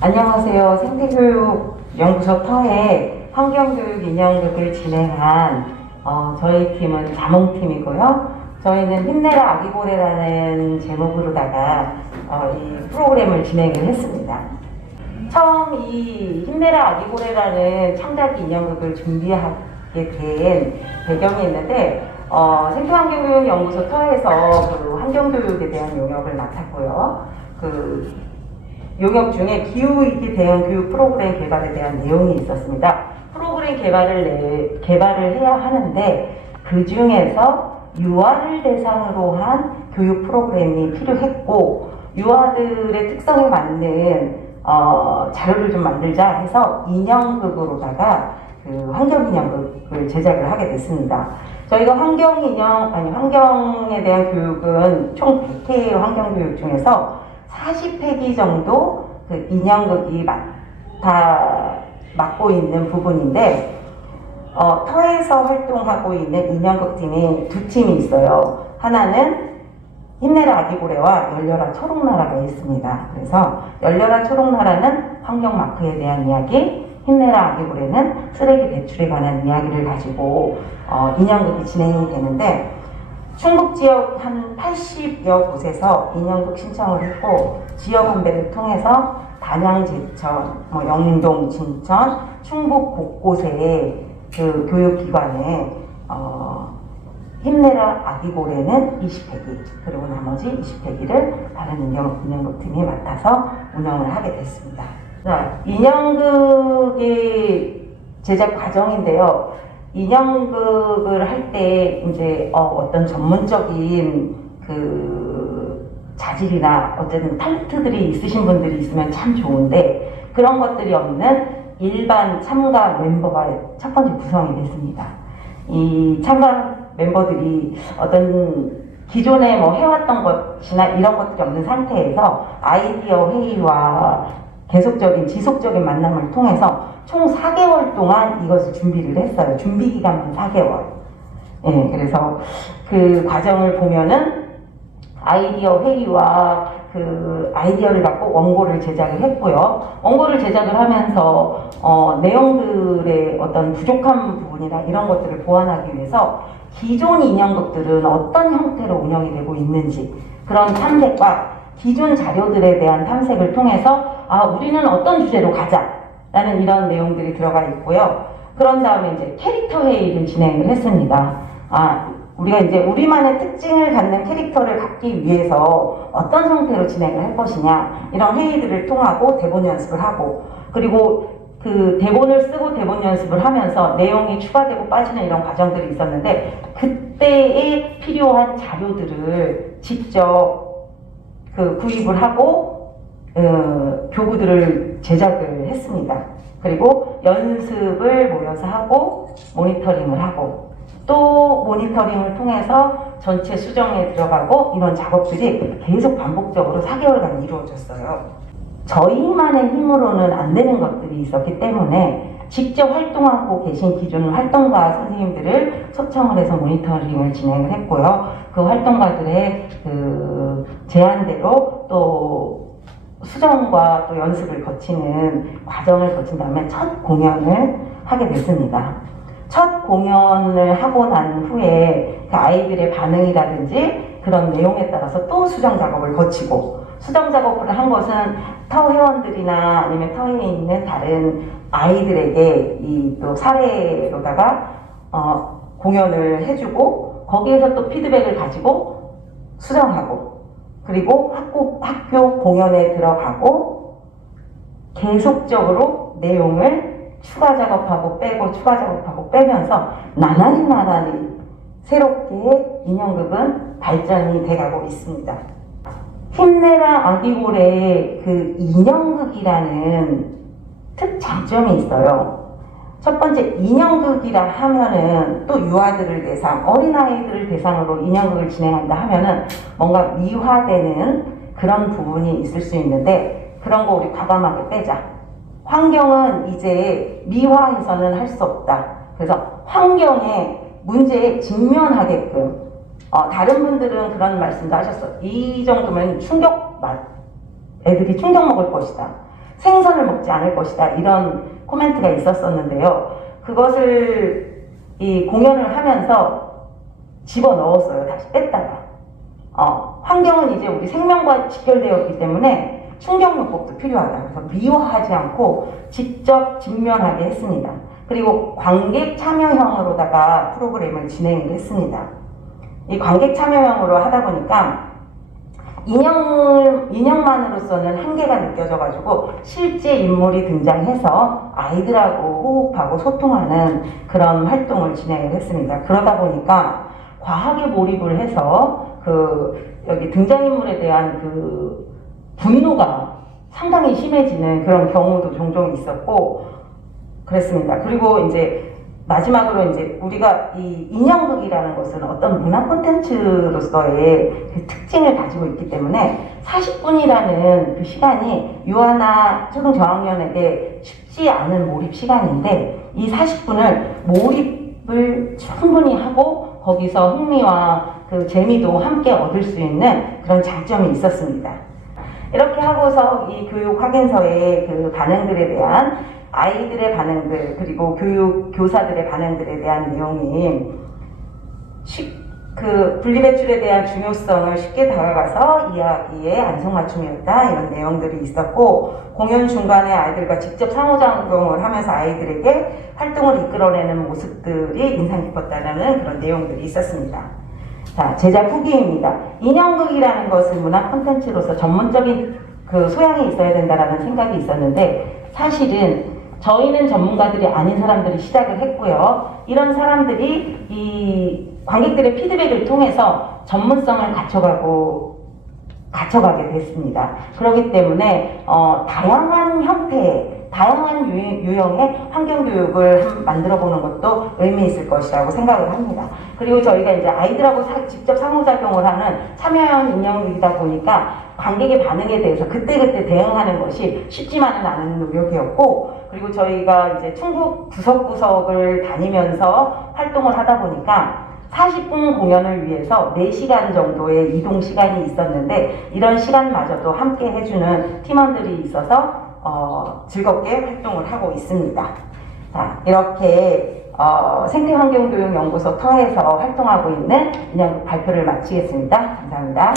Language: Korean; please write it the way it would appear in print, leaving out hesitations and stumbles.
안녕하세요. 생태교육 연구소 터의 환경교육 인형극을 진행한 저희 팀은 자몽팀이고요. 저희는 힘내라 아기고래라는 제목으로다가 이 프로그램을 진행을 했습니다. 처음 이 힘내라 아기고래라는 창작 인형극을 준비하게 된 배경이 있는데 생태환경교육연구소 터에서 그 환경교육에 대한 용역을 맡았고요. 그 용역 중에 기후위기 대응 교육 프로그램 개발에 대한 내용이 있었습니다. 프로그램 개발을 해야 하는데 그 중에서 유아를 대상으로 한 교육 프로그램이 필요했고 유아들의 특성에 맞는 자료를 좀 만들자 해서 인형극으로다가 그 환경인형극을 제작을 하게 됐습니다. 저희가 환경에 대한 교육은 총 100회의 환경교육 중에서 40회기 정도 그 인형극이 다 맡고 있는 부분인데 터에서 활동하고 있는 인형극 팀이 두 팀이 있어요. 하나는 힘내라 아기고래와 열려라 초록나라가 있습니다. 그래서 열려라 초록나라는 환경마크에 대한 이야기, 힘내라 아기고래는 쓰레기 배출에 관한 이야기를 가지고 인형극이 진행이 되는데 충북 지역 한 80여 곳에서 인형극 신청을 했고 지역 환배를 통해서 단양, 제천, 영동, 진천, 충북 곳곳에 그 교육기관에 힘내라 아기고래는 20회기 그리고 나머지 20회기를 다른 인형극 팀이 맡아서 운영을 하게 됐습니다. 자, 인형극의 제작 과정인데요. 인형극을 할 때 이제 어떤 전문적인 그 자질이나 어쨌든 탤런트들이 있으신 분들이 있으면 참 좋은데 그런 것들이 없는 일반 참가 멤버가 첫 번째 구성이 됐습니다. 이 참가 멤버들이 어떤 기존에 해왔던 것이나 이런 것들이 없는 상태에서 아이디어 회의와 지속적인 만남을 통해서 총 4개월 동안 이것을 준비를 했어요. 준비 기간은 4개월. 예, 그래서 그 과정을 보면은 아이디어 회의와 그 아이디어를 갖고 원고를 제작을 했고요. 원고를 제작을 하면서 내용들의 어떤 부족한 부분이나 이런 것들을 보완하기 위해서 기존 인형극들은 어떤 형태로 운영이 되고 있는지 그런 탐색과 기존 자료들에 대한 탐색을 통해서 우리는 어떤 주제로 가자라는 이런 내용들이 들어가 있고요. 그런 다음에 이제 캐릭터 회의를 진행을 했습니다. 우리가 이제 우리만의 특징을 갖는 캐릭터를 갖기 위해서 어떤 형태로 진행을 할 것이냐 이런 회의들을 통하고 대본 연습을 하고 그리고 그 대본을 쓰고 대본 연습을 하면서 내용이 추가되고 빠지는 이런 과정들이 있었는데 그때에 필요한 자료들을 직접 구입을 하고 교구들을 제작을 했습니다. 그리고 연습을 모여서 하고 모니터링을 하고 또 모니터링을 통해서 전체 수정에 들어가고 이런 작업들이 계속 반복적으로 4개월간 이루어졌어요. 저희만의 힘으로는 안 되는 것들이 있었기 때문에 직접 활동하고 계신 기존 활동가 선생님들을 초청을 해서 모니터링을 진행을 했고요. 그 활동가들의 그 제안대로 또 수정과 또 연습을 거치는 과정을 거친 다음에 첫 공연을 하게 됐습니다. 첫 공연을 하고 난 후에 그 아이들의 반응이라든지 그런 내용에 따라서 또 수정 작업을 거치고 수정 작업을 한 것은 터 회원들이나 아니면 터에 있는 다른 아이들에게 이 또 사례로다가 공연을 해주고 거기에서 또 피드백을 가지고 수정하고 그리고 학교 공연에 들어가고 계속적으로 내용을 추가 작업하고 빼고 추가 작업하고 빼면서 나날이 새롭게 인형극은 발전이 돼가고 있습니다. 힘내라 아기고래의 그 인형극이라는 특장점이 있어요. 첫 번째 인형극이라 하면은 또 유아들을 대상, 어린아이들을 대상으로 인형극을 진행한다 하면은 뭔가 미화되는 그런 부분이 있을 수 있는데 그런 거 우리 과감하게 빼자. 환경은 이제 미화해서는 할 수 없다. 그래서 환경의 문제에 직면하게끔 다른 분들은 그런 말씀도 하셨어요. 이 정도면 애들이 충격 먹을 것이다. 생선을 먹지 않을 것이다, 이런 코멘트가 있었었는데요. 그것을 이 공연을 하면서 집어넣었어요. 다시 뺐다가. 환경은 이제 우리 생명과 직결되었기 때문에 충격요법도 필요하다. 그래서 미화하지 않고 직접 직면하게 했습니다. 그리고 관객 참여형으로다가 프로그램을 진행을 했습니다. 이 관객 참여형으로 하다 보니까 인형만으로서는 한계가 느껴져가지고 실제 인물이 등장해서 아이들하고 호흡하고 소통하는 그런 활동을 진행을 했습니다. 그러다 보니까 과하게 몰입을 해서 여기 등장인물에 대한 분노가 상당히 심해지는 그런 경우도 종종 있었고 그랬습니다. 그리고 이제 마지막으로 이제 우리가 이 인형극이라는 것은 어떤 문화 콘텐츠로서의 그 특징을 가지고 있기 때문에 40분이라는 그 시간이 유아나 초등 저학년에게 쉽지 않은 몰입 시간인데, 이 40분을 몰입을 충분히 하고 거기서 흥미와 그 재미도 함께 얻을 수 있는 그런 장점이 있었습니다. 이렇게 하고서 이 교육 확인서의 그 반응들에 대한 아이들의 반응들, 그리고 교사들의 반응들에 대한 내용이 분리배출에 대한 중요성을 쉽게 다가가서 이야기에 안성맞춤이었다, 이런 내용들이 있었고, 공연 중간에 아이들과 직접 상호작용을 하면서 아이들에게 활동을 이끌어내는 모습들이 인상 깊었다는 그런 내용들이 있었습니다. 자, 제작 후기입니다. 인형극이라는 것은 문화 콘텐츠로서 전문적인 그 소양이 있어야 된다라는 생각이 있었는데, 사실은 저희는 전문가들이 아닌 사람들이 시작을 했고요. 이런 사람들이 이 관객들의 피드백을 통해서 전문성을 갖춰가게 됐습니다. 그렇기 때문에 다양한 형태의, 다양한 유형의 환경교육을 만들어보는 것도 의미 있을 것이라고 생각을 합니다. 그리고 저희가 이제 아이들하고 직접 상호작용을 하는 참여형 인형극이다 보니까 관객의 반응에 대해서 그때그때 대응하는 것이 쉽지만은 않은 노력이었고, 그리고 저희가 이제 충북 구석구석을 다니면서 활동을 하다 보니까 40분 공연을 위해서 4시간 정도의 이동 시간이 있었는데, 이런 시간마저도 함께 해주는 팀원들이 있어서 즐겁게 활동을 하고 있습니다. 자, 이렇게 생태환경교육연구소 터에서 활동하고 있는 인형극 발표를 마치겠습니다. 감사합니다.